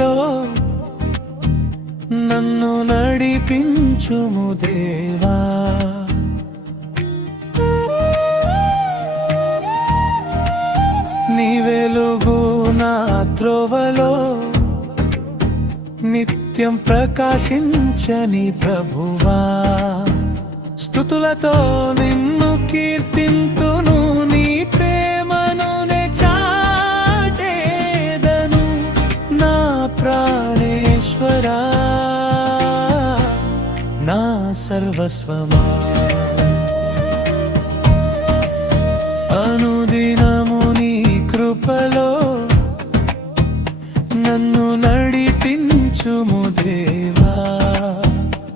అనుదినము నన్ను నడిపించుము దేవా. నీ వెలుగు నా త్రోవలో నిత్యం ప్రకాశించని ప్రభువా. స్థుతులతో నిన్ను కీర్తింతును సర్వస్వమా? అనుదినము నీ కృపలో నన్ను నడిపించుము దేవా.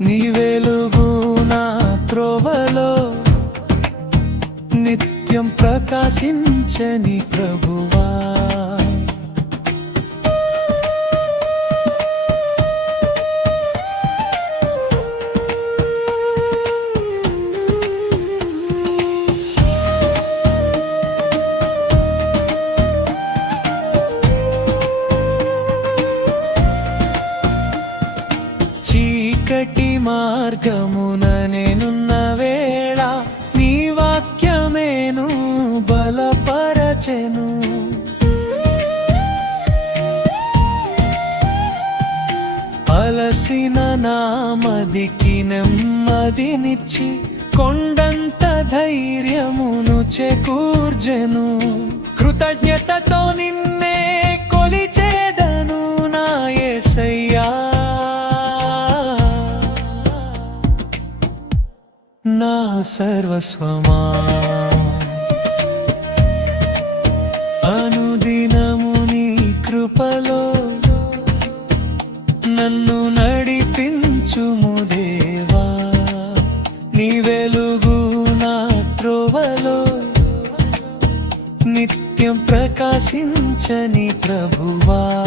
నీ వెలుగు నా త్రోవలో నిత్యం ప్రకాశించని ప్రభువా. మార్గమున నేనున్న వేళ నీ వాక్యమేను బలపరచెను. అలసిన నామదికి నెమ్మదినిచ్చి కొండంత ధైర్యమును చేకూర్జెను. కృతజ్ఞతతో నిన్నే కొలిచేదను నా యేసయ్యా సర్వస్వమా. అనుదినము నీ కృపలో నన్ను నడిపించుము దేవా. నీ వెలుగు నా త్రోవలో నిత్యం ప్రకాశించని ప్రభువా.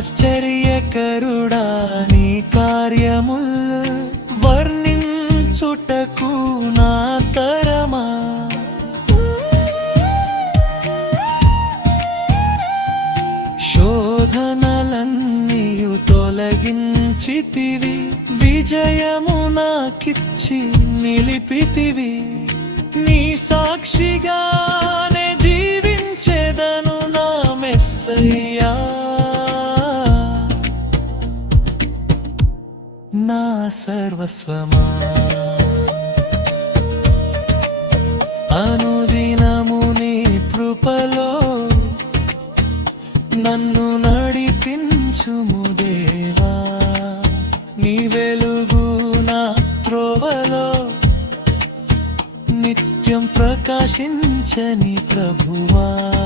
ఆశ్చర్యకరుడా నీ కార్యముల్ వర్ణించుటకు నా తరమా. శోధనలన్నీయు తొలగించితివి విజయము నాకిచ్చి నిలిపితివి. నీ సాక్షిగా సర్వస్వమా. అనుదినము నీ కృపలో నన్ను నడిపించుము దేవా. నీ వెలుగు నా త్రోవలో నిత్యం ప్రకాశించని ప్రభువా.